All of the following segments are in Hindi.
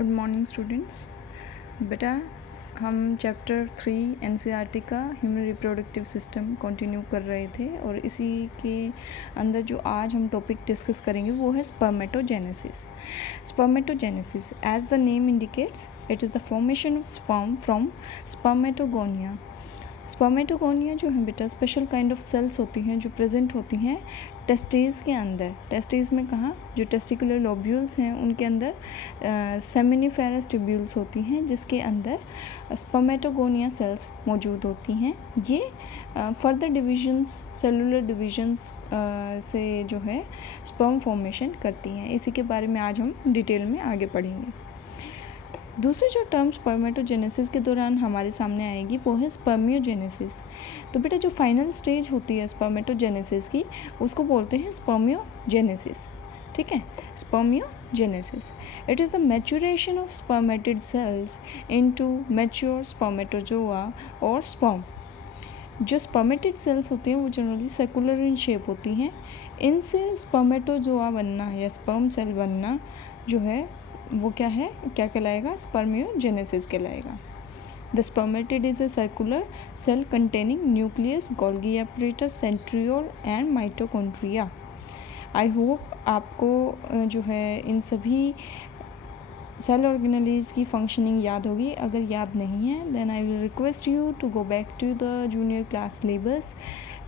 Good morning students. बेटा हम चैप्टर 3 एनसीईआरटी का ह्यूमन रिप्रोडक्टिव सिस्टम कंटिन्यू कर रहे थे और इसी के अंदर जो आज हम टॉपिक डिस्कस करेंगे वो है spermatogenesis. Spermatogenesis as the name indicates it is the formation of sperm from spermatogonia. Spermatogonia जो है बेटा स्पेशल काइंड ऑफ सेल्स होती हैं जो प्रेजेंट होती हैं टेस्टिस के अंदर। टेस्टिस में कहाँ, जो टेस्टिकुलर लोब्यूल्स हैं उनके अंदर सेमिनिफेरस ट्यूब्यूल्स होती हैं जिसके अंदर स्पर्मेटोगोनिया सेल्स मौजूद होती हैं। ये फर्दर डिविजन्स, सेलुलर डिविजन्स से जो है स्पर्म फॉर्मेशन करती हैं। इसी के बारे में आज हम डिटेल में आगे पढ़ेंगे। दूसरी जो टर्म स्पर्मेटोजेनेसिस के दौरान हमारे सामने आएगी वो है स्पर्मियोजेनेसिस। तो बेटा जो फाइनल स्टेज होती है स्पर्मेटोजेनेसिस की उसको बोलते हैं स्पर्मियोजेनेसिस। ठीक है, spermiogenesis it is the maturation of spermatid cells into mature spermatozoa और स्पर्म। जो स्पर्मेटिड सेल्स होती हैं वो जनरली सर्कुलर इन शेप होती हैं। इनसे स्पर्मेटोजोआ बनना या स्पर्म सेल बनना जो है वो क्या है, क्या कहलाएगा, स्पर्मियोजेनेसिस कहलाएगा। The spermatid is a circular cell containing nucleus, Golgi apparatus, centriole and mitochondria. I hope आपको जो है इन सभी सेल ऑर्गेनेलीज की फंक्शनिंग याद होगी। अगर याद नहीं है then I will request you to go back to the junior class syllabus,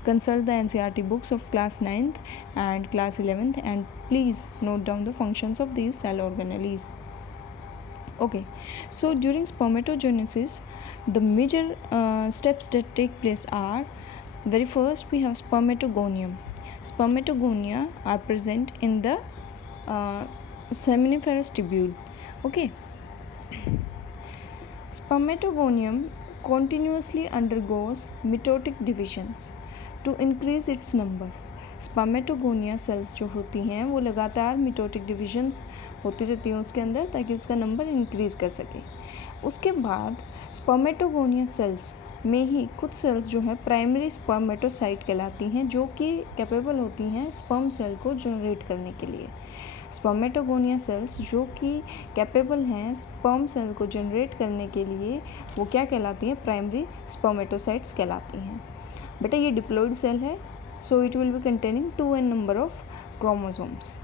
consult the NCERT books of class 9th and class 11th and please note down the functions of these cell organelles. Okay, so during spermatogenesis the major steps that take place are, very first we have spermatogonium. Spermatogonia are present in the seminiferous tubule. Okay, spermatogonium continuously undergoes mitotic divisions to increase its number. Spermatogonia cells जो होती हैं वो लगातार मिटोटिक डिविजन्स होती रहती हैं उसके अंदर ताकि उसका नंबर इंक्रीज कर सके। उसके बाद स्पर्मेटोगोनिया सेल्स में ही कुछ सेल्स जो है प्राइमरी स्पर्मेटोसाइट कहलाती हैं जो कि कैपेबल होती हैं स्पर्म सेल को जनरेट करने के लिए। स्पर्मेटोगोनिया सेल्स जो कि कैपेबल हैं स्पर्म सेल को जनरेट करने के लिए वो क्या कहलाती हैं, प्राइमरी स्पर्मेटोसाइट्स कहलाती हैं। बेटा ये डिप्लॉयड सेल है, so it will be containing 2n number of chromosomes.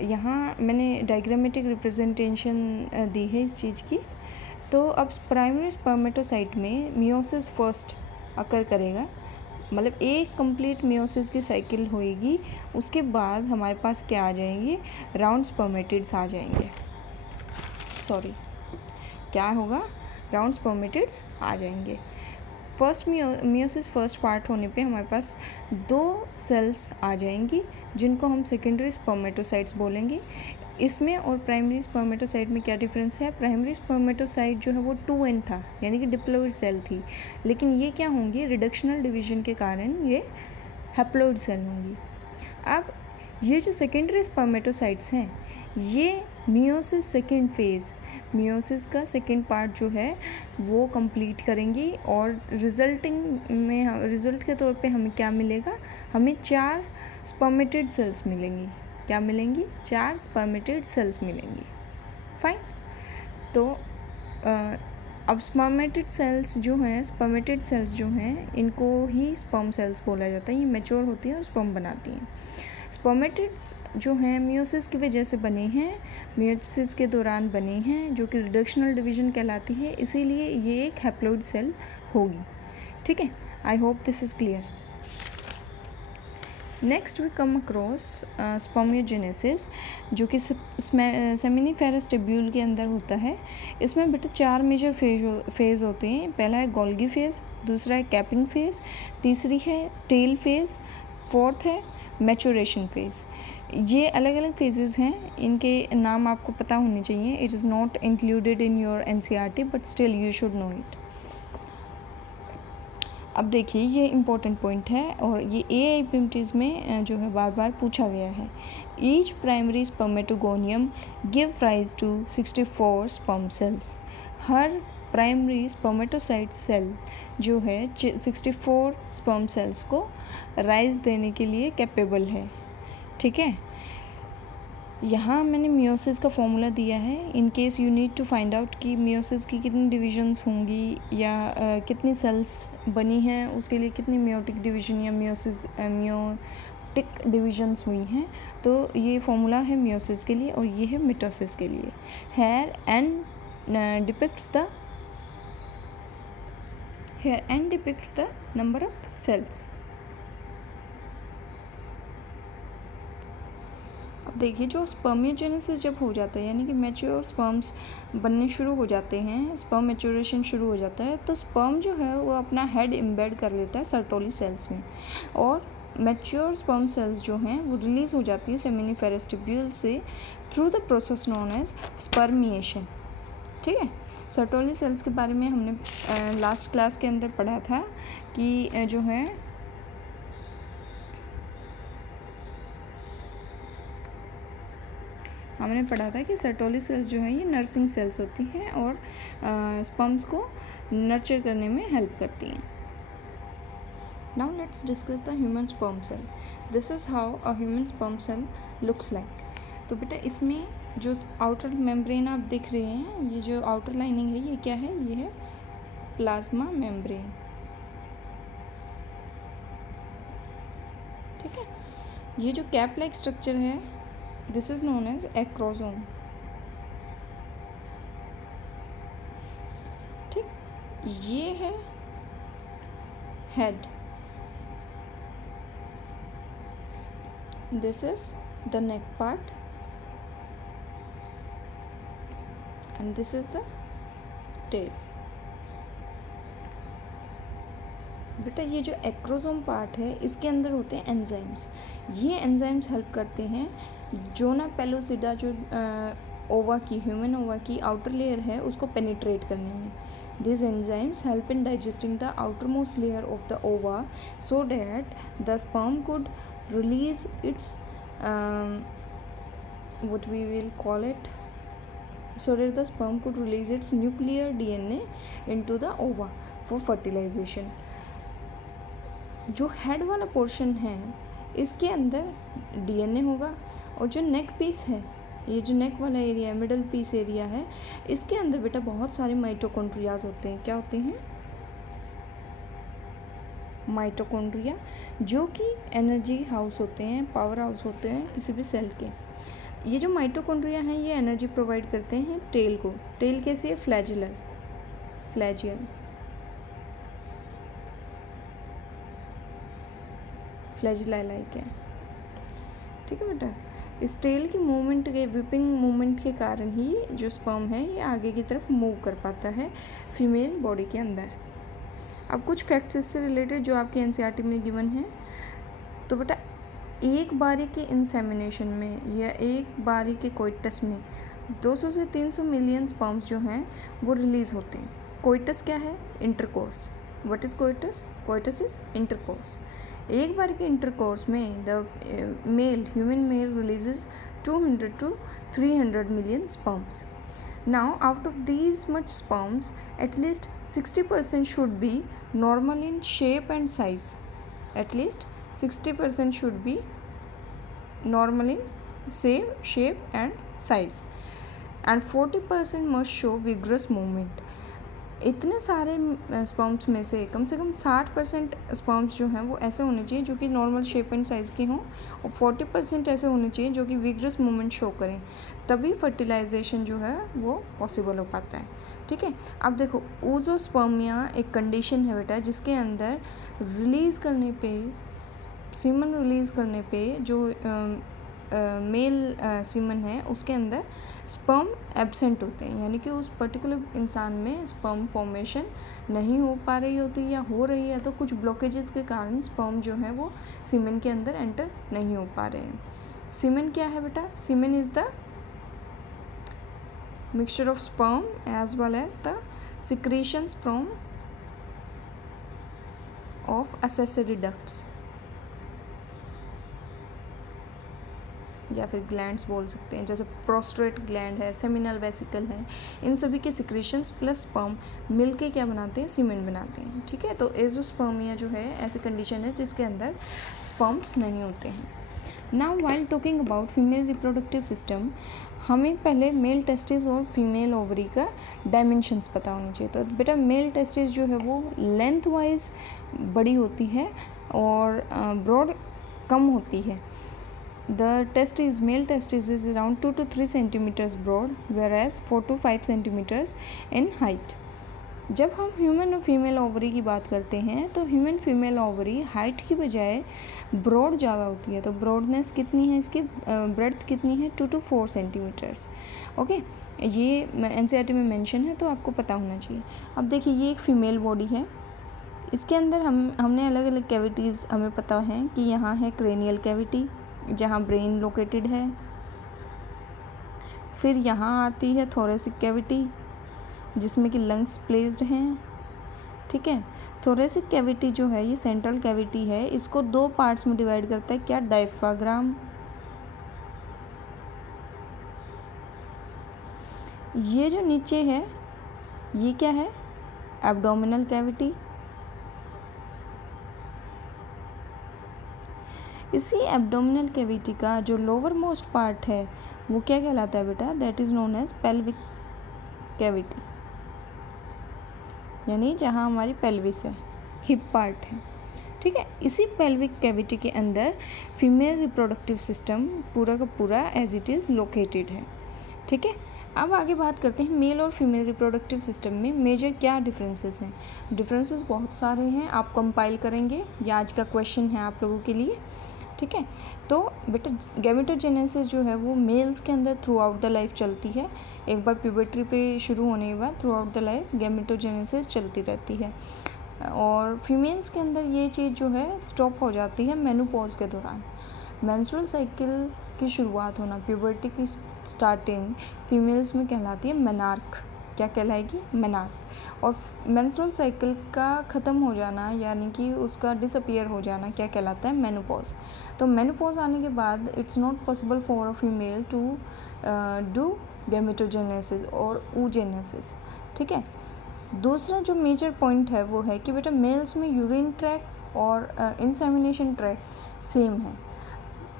यहाँ मैंने डायग्रामेटिक रिप्रेजेंटेशन दी है इस चीज़ की। तो अब प्राइमरी स्पर्मेटोसाइट में मियोसिस फर्स्ट अकर करेगा, मतलब एक कंप्लीट मियोसिस की साइकिल होएगी। उसके बाद हमारे पास क्या आ जाएंगे, राउंड स्पर्मेटिड्स आ जाएंगे। सॉरी, क्या होगा, राउंड स्पर्मेटिड्स आ जाएंगे। फर्स्ट मियोसिस फर्स्ट पार्ट होने पे हमारे पास 2 सेल्स आ जाएंगी जिनको हम सेकेंडरी स्पर्मेटोसाइट्स बोलेंगे। इसमें और प्राइमरी स्पर्मेटोसाइट में क्या डिफरेंस है, प्राइमरी स्पर्मेटोसाइट जो है वो 2n था यानी कि डिप्लॉयड सेल थी, लेकिन ये क्या होंगी, रिडक्शनल डिवीजन के कारण ये हैप्लॉयड सेल होंगी। अब ये जो सेकेंडरी स्पर्मेटोसाइट्स हैं ये मियोसिस सेकेंड फेज़, मियोसिस का सेकेंड पार्ट जो है वो कंप्लीट करेंगी और रिजल्ट के तौर पे हमें क्या मिलेगा, हमें 4 स्पर्मेटिड सेल्स मिलेंगी। क्या मिलेंगी, 4 स्पर्मेटिड सेल्स मिलेंगी। फाइन, तो अब स्पर्मेटिड सेल्स जो हैं, स्पर्मेटिड सेल्स जो हैं इनको ही स्पर्म सेल्स बोला जाता है। ये मैच्योर होती हैं और स्पर्म बनाती हैं। स्पर्मेटिड्स जो हैं मियोसिस की वजह से बने हैं, मियोसिस के दौरान बने हैं जो कि रिडक्शनल डिवीजन कहलाती है, इसीलिए ये एक हैप्लॉयड सेल होगी। ठीक है, I hope this is clear. Next we come across spermiogenesis जो कि सेमिनिफेरस ट्यूब्यूल के अंदर होता है। इसमें बेटा 4 मेजर फेज़ होते हैं। पहला है गोल्गी फेज़, दूसरा है कैपिंग फेज़, तीसरी है टेल फेज़, फोर्थ है मैच्योरेशन फेज़। ये अलग अलग फेजेस हैं, इनके नाम आपको पता होने चाहिए। It is not included in your NCERT but still you should know it. अब देखिए ये इम्पोर्टेंट पॉइंट है और ये AIPMTs में जो है बार बार पूछा गया है। Each primary spermatogonium give rise to 64 sperm cells. हर प्राइमरी स्पर्मेटोसाइट सेल जो है 64 स्पर्म सेल्स को राइज देने के लिए कैपेबल है। ठीक है, यहाँ मैंने मियोसिस का फॉर्मूला दिया है in case you need to find out कि मियोसिस की कितनी डिविजन्स होंगी या कितनी सेल्स बनी हैं, उसके लिए कितनी मियोटिक डिवीजन या मियोटिक डिविजन्स हुई हैं। तो ये फॉर्मूला है मियोसिस के लिए और ये है मिटोसिस के लिए। Here n depicts the number of cells. अब देखिए, जो स्पर्मियोजेनेसिस जब हो जाता है यानी कि मैच्योर स्पर्म्स बनने शुरू हो जाते हैं, स्पर्म मैच्योरेशन शुरू हो जाता है, तो स्पर्म जो है वो अपना हेड एम्बेड कर लेता है सर्टोली सेल्स में, और मैच्योर स्पर्म सेल्स जो हैं वो रिलीज़ हो जाती है सेमिनिफेरस ट्यूब्यूल से through the process known as spermiation. ठीक है, सर्टोली सेल्स के बारे में हमने लास्ट क्लास के अंदर पढ़ा था कि जो है हमने पढ़ा था कि सर्टोली सेल्स जो है ये नर्सिंग सेल्स होती हैं और स्पर्म्स को नर्चर करने में हेल्प करती हैं। Now let's discuss the human sperm cell. This is how a human sperm cell looks like. तो बेटा इसमें जो आउटर मेम्ब्रेन आप देख रहे हैं, ये जो आउटर लाइनिंग है ये क्या है? ये है प्लाज्मा मेम्ब्रेन। ठीक है, ये जो कैप लाइक स्ट्रक्चर है this is known as acrosome. ठीक, ये है head, this is the neck part and this is the tail. बेटा ये जो एक्रोसोम पार्ट है इसके अंदर होते हैं एंजाइम्स। ये एंजाइम्स हेल्प करते हैं जोना पेलोसिडा जो ओवा की, ह्यूमन ओवा की आउटर लेयर है उसको पेनिट्रेट करने में। These enzymes help in digesting the outermost layer of the ova so that the sperm could release its what we will call it, so that the sperm could release its nuclear DNA into the ova for fertilization. जो हेड वाला पोर्शन है इसके अंदर DNA होगा और जो नेक पीस है, ये जो नेक वाला एरिया है, मिडल पीस एरिया है, इसके अंदर बेटा बहुत सारे माइटोकॉन्ड्रियाज होते हैं। क्या होते हैं? माइटोकॉन्ड्रिया, जो कि एनर्जी हाउस होते हैं, पावर हाउस होते हैं किसी भी सेल के। ये जो माइटोकॉन्ड्रिया हैं ये एनर्जी प्रोवाइड करते हैं टेल को। टेल कैसी है? फ्लैजियल। फ्लैजिलाई लाइक है। ठीक है बेटा, इस टेल की मूवमेंट के, विपिंग मूवमेंट के कारण ही जो स्पर्म है ये आगे की तरफ मूव कर पाता है फीमेल बॉडी के अंदर। अब कुछ फैक्ट्स इससे रिलेटेड जो आपके एनसीईआरटी में गिवन है। तो बेटा एक बारी के इंसेमिनेशन में या एक बारी के कोइटस में 200 से 300 मिलियन स्पर्म्स जो हैं वो रिलीज़ होते हैं। कोइटस क्या है? Intercourse. What is coitus? Coitus is intercourse. एक बार के इंटरकोर्स में the human male releases 200 to 300 million sperms. Now out of these much sperms, at least 60% should be normal in shape and size. At least 60% should be normal in shape and size, and 40% must show vigorous movement. इतने सारे स्पर्म्स में से कम 60% स्पर्म्स जो हैं वो ऐसे होने चाहिए जो कि नॉर्मल शेप एंड साइज़ के हों, और 40% ऐसे होने चाहिए जो कि विग्रस मूवमेंट शो करें, तभी फर्टिलाइजेशन जो है वो पॉसिबल हो पाता है। ठीक है, अब देखो ओजोस्पर्मिया एक कंडीशन है बेटा जिसके अंदर रिलीज़ करने पे, सीमन रिलीज़ करने पे जो मेल सीमन है उसके अंदर स्पर्म एब्सेंट होते हैं, यानी कि उस पर्टिकुलर इंसान में स्पर्म फॉर्मेशन नहीं हो पा रही होती या हो रही है तो कुछ ब्लॉकेजेस के कारण स्पर्म जो है वो सीमन के अंदर एंटर नहीं हो पा रहे हैं। सीमन क्या है बेटा? Semen is the mixture of sperm as well as the secretions from of accessory ducts, या फिर ग्लैंड्स बोल सकते हैं, जैसे प्रोस्टेट ग्लैंड है, सेमिनल वेसिकल है, इन सभी के सिक्रीशंस प्लस स्पर्म मिलके क्या बनाते हैं? सीमेन बनाते हैं। ठीक है, तो एजोस्पर्मिया जो है ऐसी कंडीशन है जिसके अंदर स्पर्म्स नहीं होते हैं। Now while talking about female reproductive system, हमें पहले मेल टेस्टिस और फीमेल ओवरी का डायमेंशंस पता होनी चाहिए। तो बेटा मेल टेस्टिस जो है वो लेंथ वाइज बड़ी होती है और ब्रॉड कम होती है। The male testis is around 2 to 3 centimeters broad, whereas 4 to 5 centimeters in height. जब हम ह्यूमन और फीमेल ओवरी की बात करते हैं तो ह्यूमन फीमेल ओवरी हाइट की बजाय ब्रॉड ज़्यादा होती है। तो ब्रॉडनेस कितनी है इसकी, ब्रेड्थ कितनी है, 2 to 4 सेंटीमीटर्स। ओके, ये NCERT में मेंशन है तो आपको पता होना चाहिए। अब देखिए ये एक फ़ीमेल बॉडी है, इसके अंदर हमने अलग अलग कैविटीज़ हमें पता है कि यहाँ है क्रेनियल कैविटी जहाँ ब्रेन लोकेटेड है, फिर यहाँ आती है थोरेसिक कैविटी जिसमें कि लंग्स प्लेस्ड हैं। ठीक है, थोरेसिक कैविटी जो है ये सेंट्रल कैविटी है, इसको 2 पार्ट्स में डिवाइड करता है। क्या, डायफ्राग्राम। ये जो नीचे है ये क्या है, एब्डोमिनल कैविटी। इसी एब्डोमिनल कैविटी का जो लोअर मोस्ट पार्ट है वो क्या कहलाता है बेटा, that is known as pelvic cavity, यानी जहाँ हमारी पेल्विस है, हिप पार्ट है। ठीक है, इसी पेल्विक कैविटी के अंदर फीमेल रिप्रोडक्टिव सिस्टम पूरा का पूरा एज इट इज़ लोकेटेड है। ठीक है, अब आगे बात करते हैं मेल और फीमेल रिप्रोडक्टिव सिस्टम में मेजर क्या डिफरेंसेस हैं। डिफरेंसेस बहुत सारे हैं, आप कंपाइल करेंगे, ये आज का क्वेश्चन है आप लोगों के लिए। ठीक है, तो बेटा गैमेटोजेनेसिस जो है वो मेल्स के अंदर थ्रू आउट द लाइफ चलती है। एक बार प्यूबर्टी पे शुरू होने के बाद through out the life gametogenesis चलती रहती है, और फीमेल्स के अंदर ये चीज़ जो है स्टॉप हो जाती है मेनोपॉज के दौरान। मेंस्ट्रुअल साइकिल की शुरुआत होना, प्यूबर्टी की स्टार्टिंग फीमेल्स में कहलाती है मेनार्क। क्या कहलाएगी, मेनार्क। और मेंस्ट्रुअल साइकिल का ख़त्म हो जाना यानी कि उसका डिसअपियर हो जाना क्या कहलाता है, मेनोपॉज। तो मेनोपॉज आने के बाद it's not possible for a female to do gametogenesis और oogenesis। ठीक है, दूसरा जो मेजर पॉइंट है वो है कि बेटा मेल्स में यूरिन ट्रैक और इंसेमिनेशन ट्रैक सेम है।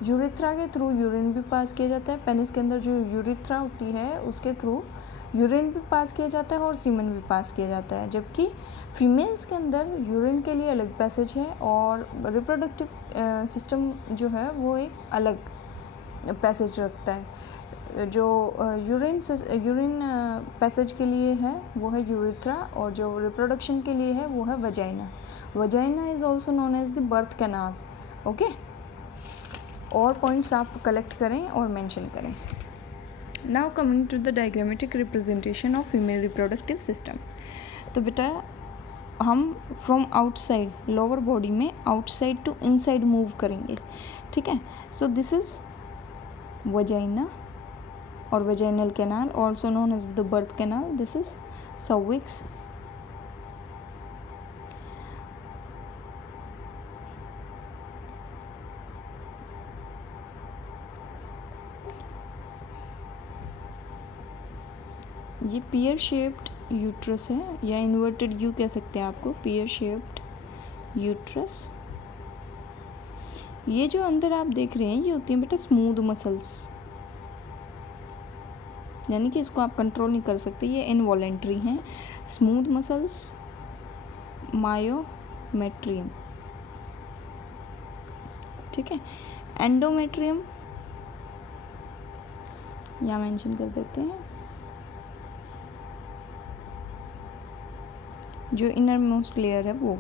यूरिथ्रा के थ्रू यूरिन भी पास किया जाता है, पेनिस के अंदर जो यूरिथ्रा होती है उसके थ्रू यूरिन भी पास किया जाता है और सीमन भी पास किया जाता है, जबकि फीमेल्स के अंदर यूरिन के लिए अलग पैसेज है और रिप्रोडक्टिव सिस्टम जो है वो एक अलग पैसेज रखता है। जो यूरिन पैसेज के लिए है वो है यूरिथ्रा, और जो रिप्रोडक्शन के लिए है वो है vagina. Vagina is also known as the birth canal. Okay, और पॉइंट्स आप कलेक्ट करें और मेंशन करें। Now coming to the diagrammatic representation of female reproductive system. तो बेटा हम फ्रॉम आउटसाइड लोअर बॉडी में आउटसाइड टू इनसाइड मूव करेंगे। ठीक है, सो दिस इज वजाइना और vaginal canal, also known as the birth canal. This is cervix, ये पियर शेप्ड यूट्रस है, या इन्वर्टेड यू कह सकते हैं आपको, पियर शेप्ड यूट्रस। ये जो अंदर आप देख रहे हैं ये होती हैं बेटा स्मूथ मसल्स, यानी कि इसको आप कंट्रोल नहीं कर सकते, ये इनवॉलेंट्री हैं। Smooth muscles, myometrium. ठीक है, एंडोमेट्रियम यहाँ मेंशन कर देते हैं, जो इनर मोस्ट लेयर है वो।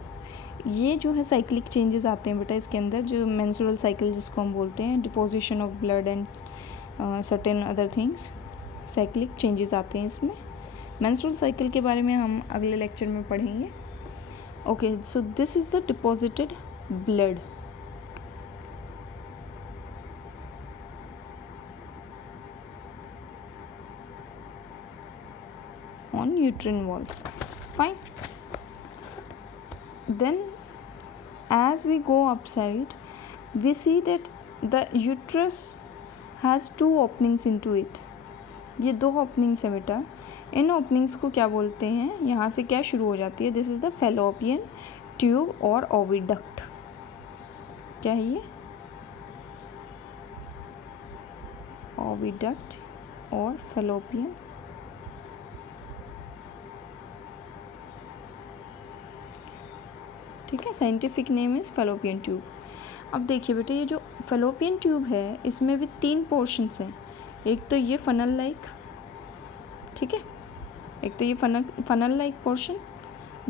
ये जो है साइक्लिक चेंजेस आते हैं बेटा इसके अंदर, जो मेंस्ट्रुअल साइकिल जिसको हम बोलते हैं, deposition of blood and certain other things, cyclic changes आते हैं इसमें। मेंस्ट्रुअल साइकिल के बारे में हम अगले लेक्चर में पढ़ेंगे। Okay, so this is the deposited blood. on uterine walls. Fine. Then as we go upside we see that the uterus has 2 openings into it. ये 2 openings है बेटा, इन openings को क्या बोलते हैं, यहाँ से क्या शुरू हो जाती है, this is the fallopian tube और ओविडक्ट। क्या है ये, ओविडक्ट और फैलोपियन ठीक है, scientific name is fallopian tube. अब देखिए बेटा, ये जो फैलोपियन ट्यूब है इसमें भी 3 पोर्शंस हैं। एक तो ये फनल लाइक, ठीक है, एक तो ये फनल लाइक पोर्शन,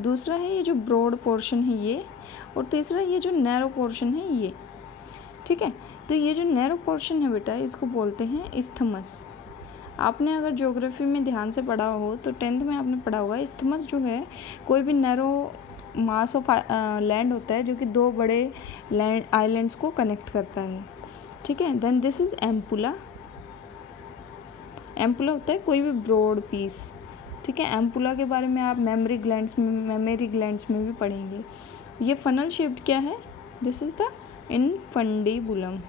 दूसरा है ये जो ब्रॉड पोर्शन है ये, और तीसरा ये जो नैरो पोर्शन है ये, ठीक है। तो ये जो नैरो पोर्शन है बेटा इसको बोलते हैं इस्थमस। आपने अगर ज्योग्राफी में ध्यान से पढ़ा हो तो 10th में आपने पढ़ा होगा, इस्थमस जो है कोई भी नैरो मास ऑफ लैंड होता है जो कि 2 बड़े लैंड आइलैंड्स को कनेक्ट करता है, ठीक है। Then this is ampulla. Ampulla होता है कोई भी ब्रॉड पीस, ठीक है। एम्पुला के बारे में आप मेमोरी ग्लैंड्स में भी पढ़ेंगे। ये फनल शेप्ड क्या है, दिस इज द इनफंडिबुलम।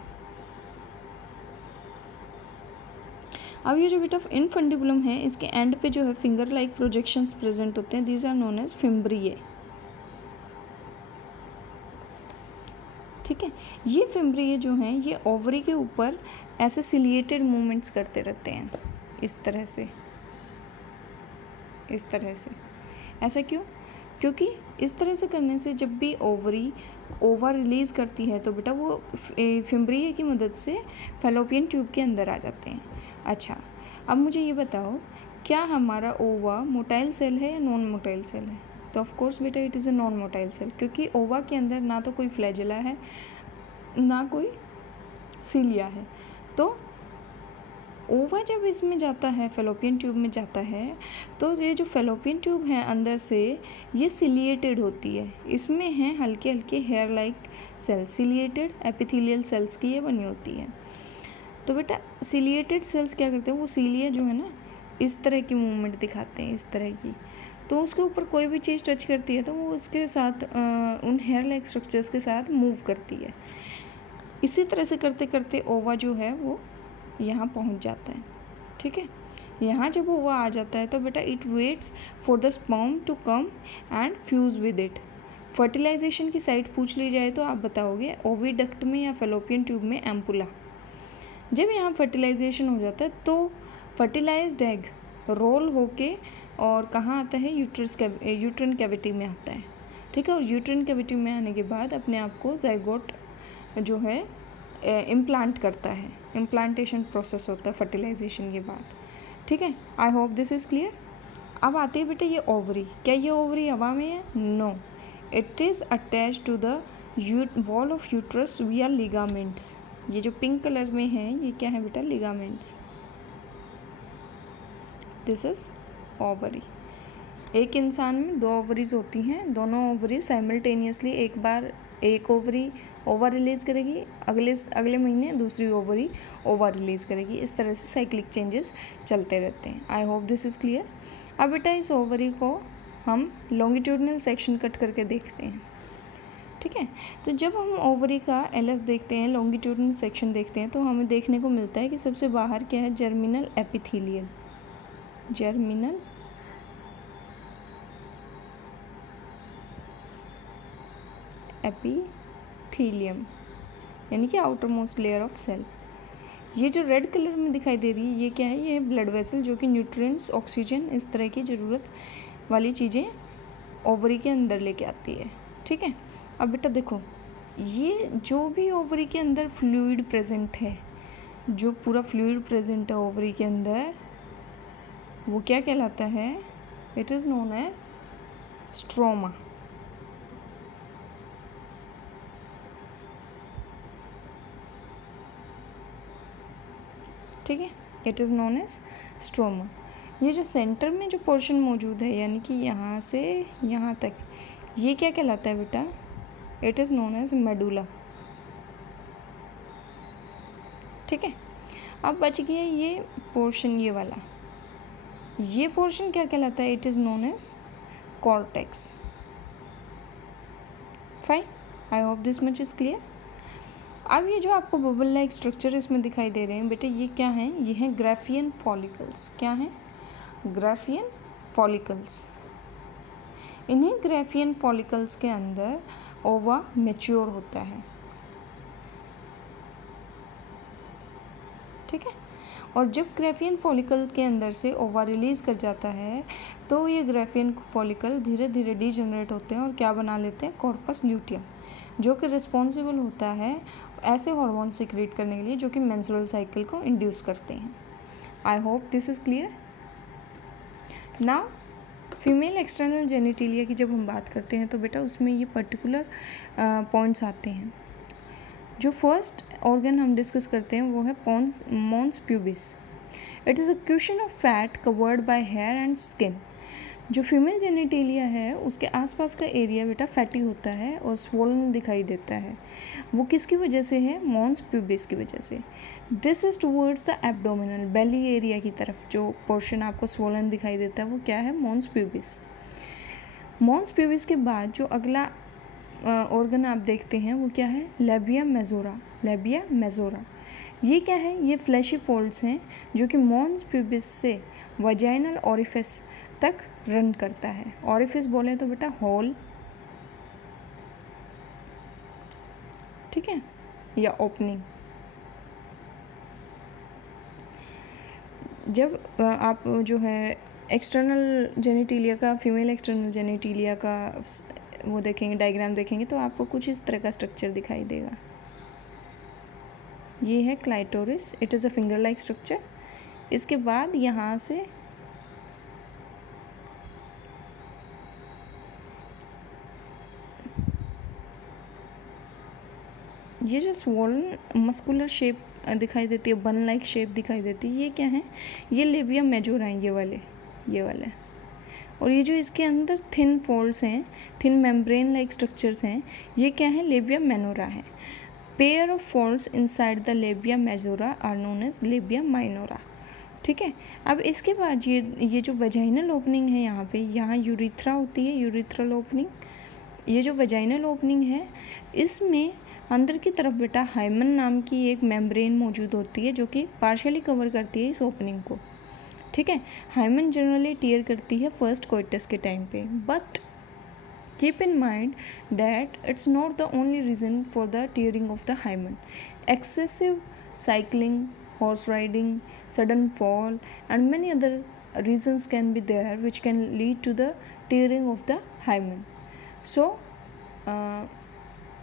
अब ये जो बेटा इनफंडिबुलम है इसके एंड पे जो है फिंगर लाइक प्रोजेक्शंस प्रेजेंट होते हैं, these are known as fimbriae, ठीक है। ये फिम्ब्रिये जो हैं ये ओवरी के ऊपर ऐसे सिलिएटेड मूवमेंट्स करते रहते हैं, इस तरह से। ऐसा क्यों? क्योंकि इस तरह से करने से जब भी ओवरी ओवा रिलीज़ करती है तो बेटा वो फिम्ब्रिये की मदद से फैलोपियन ट्यूब के अंदर आ जाते हैं। अच्छा, अब मुझे ये बताओ, क्या हमारा ओवा मोटाइल सेल है या नॉन मोटाइल सेल है? तो ऑफ कोर्स बेटा it is a non motile cell, क्योंकि ओवा के अंदर ना तो कोई फ्लैजेला है ना कोई सीलिया है। तो ओवा जब इसमें जाता है, फैलोपियन ट्यूब में जाता है, तो ये जो फैलोपियन ट्यूब है अंदर से ये सिलिएटेड होती है। इसमें हैं हल्के हल्के hair like cells, ciliated epithelial cells की ये बनी होती है। तो बेटा सिलिएटेड सेल्स क्या करते हैं, वो सीलिया जो है ना इस तरह की मूवमेंट दिखाते हैं, इस तरह की। तो उसके ऊपर कोई भी चीज़ टच करती है तो वो उसके साथ उन हेयर लाइक स्ट्रक्चर्स के साथ मूव करती है। इसी तरह से करते करते ओवा जो है वो यहाँ पहुँच जाता है, ठीक है। यहाँ जब ओवा आ जाता है तो बेटा it waits for the sperm to come and fuse with it. Fertilisation की साइट पूछ ली जाए तो आप बताओगे ओविडक्ट में या फैलोपियन ट्यूब में एम्पुला। जब यहाँ फर्टिलाइजेशन हो जाता है तो फर्टिलाइज्ड एग रोल होके और कहाँ आता है, यूट्रन कैविटी में आता है, ठीक है। और यूट्रन कैविटी में आने के बाद अपने आप को जाइगोट जो है इम्प्लांट करता है। इम्प्लांटेशन प्रोसेस होता है फर्टिलाइजेशन के बाद, ठीक है। I hope this is clear. अब आते हैं बेटा ये ओवरी। क्या ये ओवरी हवा में है? No, it is attach to the wall of uterus via ligaments. ये जो पिंक कलर में है ये क्या है बेटा? लिगामेंट्स। This is ovary. एक इंसान में 2 ओवरीज होती हैं, दोनों ओवरीज साइमल्टेनियसली एक बार एक ओवरी ओवा रिलीज़ करेगी, अगले महीने दूसरी ओवरी ओवा रिलीज़ करेगी। इस तरह से साइक्लिक चेंजेस चलते रहते हैं। I hope this is clear. अब बेटा इस ओवरी को हम लॉन्गिट्यूडनल सेक्शन कट करके देखते हैं, ठीक है। तो जब हम ओवरी का एलएस देखते हैं, लॉन्गिट्यूडनल सेक्शन देखते हैं, तो हमें देखने को मिलता है कि सबसे बाहर क्या है? जर्मिनल एपिथेलियल, जर्मिनल एपिथेलियम, यानी कि outermost layer of cell. ये जो रेड कलर में दिखाई दे रही है ये क्या है? ये ब्लड वेसल जो कि न्यूट्रिएंट्स, ऑक्सीजन, इस तरह की ज़रूरत वाली चीज़ें ओवरी के अंदर लेके आती है, ठीक है। अब बेटा देखो, ये जो भी ओवरी के अंदर फ्लूइड प्रेजेंट है, जो पूरा फ्लूइड प्रेजेंट है ओवरी के अंदर, वो क्या कहलाता है? It is known as stroma, ठीक है। It is known as stroma. ये जो सेंटर में जो पोर्शन मौजूद है, यानी कि यहाँ से यहाँ तक, ये क्या कहलाता है बेटा? It is known as medulla, ठीक है। अब बच गया ये पोर्शन, ये वाला, ये पोर्शन क्या कहलाता है? It is known as cortex. Fine, I hope this much is clear. अब ये जो आपको बबल लाइक स्ट्रक्चर इसमें दिखाई दे रहे हैं बेटे, ये क्या हैं? ये हैं ग्राफियन फॉलिकल्स। क्या हैं? Graafian follicles. इन्हीं ग्राफियन फॉलिकल्स के अंदर ओवा मैच्योर होता है, ठीक है। और जब ग्राफियन फॉलिकल के अंदर से ओवा रिलीज़ कर जाता है तो ये ग्राफियन फॉलिकल धीरे धीरे डीजनरेट होते हैं और क्या बना लेते हैं, कॉर्पस ल्यूटियम, जो कि रिस्पॉन्सिबल होता है ऐसे हार्मोन सिक्रीट करने के लिए जो कि मेंस्ट्रुअल साइकिल को इंड्यूस करते हैं। I hope this is clear. Now female external genitalia की जब हम बात करते हैं तो बेटा उसमें ये पर्टिकुलर पॉइंट्स आते हैं। जो फर्स्ट ऑर्गन हम डिस्कस करते हैं वो है mons pubis. It is a cushion of fat covered by hair and skin. जो फीमेल जेनिटिलिया है उसके आसपास का एरिया बेटा फैटी होता है और स्वोलन दिखाई देता है। वो किसकी वजह से है, मॉन्स प्यूबिस की वजह से। This is towards the abdominal belly area की तरफ जो पोर्शन आपको स्वोलन दिखाई देता है वो क्या है, मॉन्स प्यूबिस। मॉन्स प्यूबिस के बाद जो अगला ऑर्गन आप देखते हैं वो क्या है, लेबिया मेजोरा। लेबिया मेजोरा ये क्या है, ये फ्लैशी फोल्ड्स हैं जो कि मॉन्स प्यूबिस से वजाइनल ओरिफिस तक रन करता है। ओरिफिस बोले तो बेटा होल, ठीक है, या ओपनिंग। जब आप जो है एक्सटर्नल जेनिटिलिया का, फीमेल एक्सटर्नल जेनिटिलिया का वो देखेंगे, डायग्राम देखेंगे तो आपको कुछ इस तरह का स्ट्रक्चर दिखाई देगा। ये है clitoris, it is a finger like structure. इसके बाद यहाँ से ये जो स्वोलन मस्कुलर शेप दिखाई देती है, बन लाइक शेप दिखाई देती है, ये क्या है, ये लेबिया मेजोरा हैं, ये वाले। और ये जो इसके अंदर थिन फोल्ड्स हैं, थिन मेम्ब्रेन लाइक स्ट्रक्चर्स हैं, ये क्या है, लेबिया मेनोरा है। Pair of folds inside the labia majora are known as labia minora, ठीक है। अब इसके बाद ये जो वजाइनल ओपनिंग है यहाँ पे, यहाँ यूरिथ्रा होती है, यूरिथ्रल ओपनिंग। ये जो वजाइनल ओपनिंग है इसमें अंदर की तरफ बेटा हाइमन नाम की एक मेम्ब्रेन मौजूद होती है जो कि पार्शियली कवर करती है इस ओपनिंग को, ठीक है। हाइमन जनरली टीयर करती है फर्स्ट कोइटस के टाइम पे, but keep in mind that it's not the only reason for the tearing of the hymen. Excessive cycling, horse riding, sudden fall and many other reasons can be there which can lead to the tearing of the hymen. So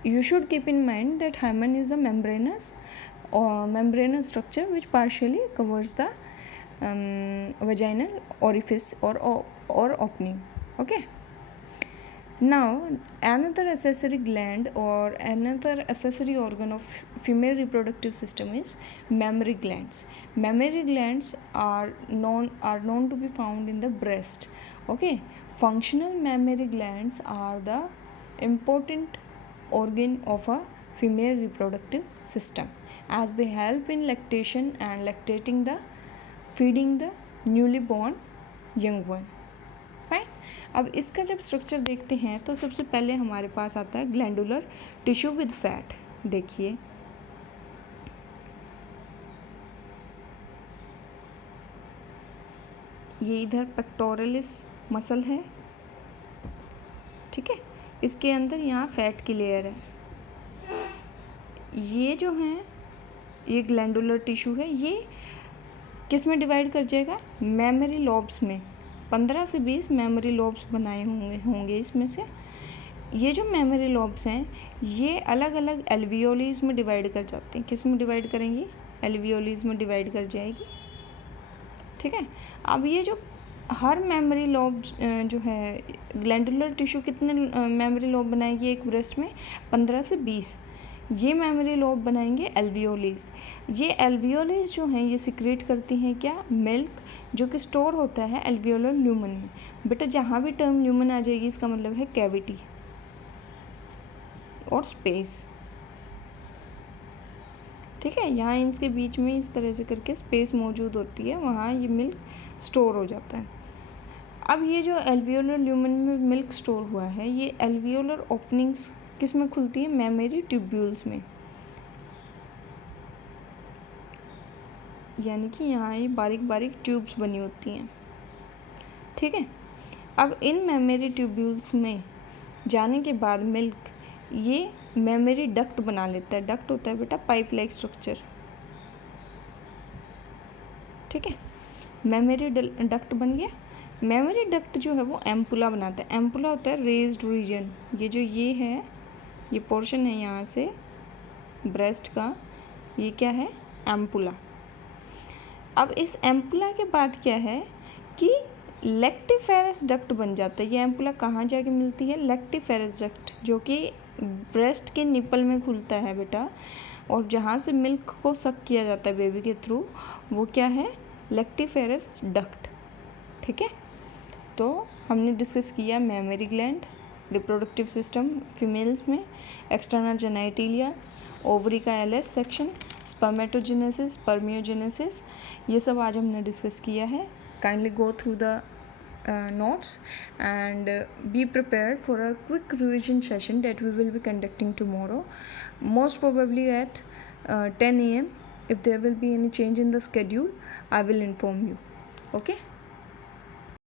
you should keep in mind that hymen is a membranous structure which partially covers the vaginal orifice or opening, okay. Now another accessory gland or another accessory organ of female reproductive system is mammary glands. Mammary glands are known to be found in the breast, okay. Functional mammary glands are the important organ of a female reproductive system as they help in lactation and feeding the newly born young one. Fine. अब इसका जब स्ट्रक्चर देखते हैं तो सबसे पहले हमारे पास आता है ग्लैंडुलर टिश्यू विद फैट। देखिए ये इधर पेक्टोरलिस मसल है, ठीक है, इसके अंदर यहाँ फैट की लेयर है। ये जो है ये ग्लैंडुलर टिश्यू है, ये किस में डिवाइड कर जाएगा, मेमोरी लॉब्स में। 15 से 20 मेमोरी लॉब्स बनाए होंगे इसमें से। ये जो मेमोरी लॉब्स हैं ये अलग अलग एल्वियोलीज में डिवाइड कर जाते हैं। किस में डिवाइड करेंगी, एल्वियोलीज में डिवाइड कर जाएगी, ठीक है। अब ये जो हर मेमोरी लॉब जो है ग्लैंडुलर टिश्यू कितने मेमोरी लॉब बनाएगी एक ब्रेस्ट में, 15 से 20। ये मेमोरी लॉब बनाएंगे एल्वियोलीज। ये एल्वियोलीज जो हैं ये सिक्रेट करती हैं क्या, मिल्क, जो कि स्टोर होता है एल्वियोलर ल्यूमन में। बेटा जहाँ भी टर्म ल्यूमन आ जाएगी इसका मतलब है कैविटी और स्पेस, ठीक है। यहाँ इसके बीच में इस तरह से करके स्पेस मौजूद होती है, वहाँ ये मिल्क स्टोर हो जाता है। अब ये जो एल्वियोलर ल्यूमन में मिल्क स्टोर हुआ है ये एल्वियोलर ओपनिंग्स किस में खुलती है, मेमोरी ट्यूब्यूल्स में, यानी कि यहाँ ये बारीक बारीक ट्यूब्स बनी होती हैं, ठीक है। अब इन मेमोरी ट्यूब्यूल्स में जाने के बाद मिल्क ये मेमोरी डक्ट बना लेता है। डक्ट होता है बेटा पाइप लाइक स्ट्रक्चर, ठीक है। मेमोरी डक्ट बन गया। मेमोरी डक्ट जो है वो एम्पुला बनाता है। एम्पुला होता है रेज्ड रीजन, ये जो ये है, ये पोर्शन है यहाँ से ब्रेस्ट का, ये क्या है, एम्पुला। अब इस एम्पुला के बाद क्या है कि लेक्टिफेरस डक्ट बन जाता है। ये एम्पुला कहाँ जाके मिलती है, लेक्टिफेरस डक्ट, जो कि ब्रेस्ट के निपल में खुलता है बेटा, और जहाँ से मिल्क को सक किया जाता है बेबी के थ्रू, वो क्या है, लेक्टिफेरस डक्ट। ठीक है, तो हमने डिस्कस किया memory gland, reproductive system females में, एक्सटर्नल जेनाइटिलिया, ओवरी का एलएस सेक्शन, स्पर्मेटोजेनेसिस, परमियोजेनेसिस, ये सब आज हमने डिस्कस किया है। Kindly go through the notes and be prepared for a quick revision session that we will be conducting tomorrow, most probably at 10 a.m. If there will be any change in the schedule, I will inform you. Okay.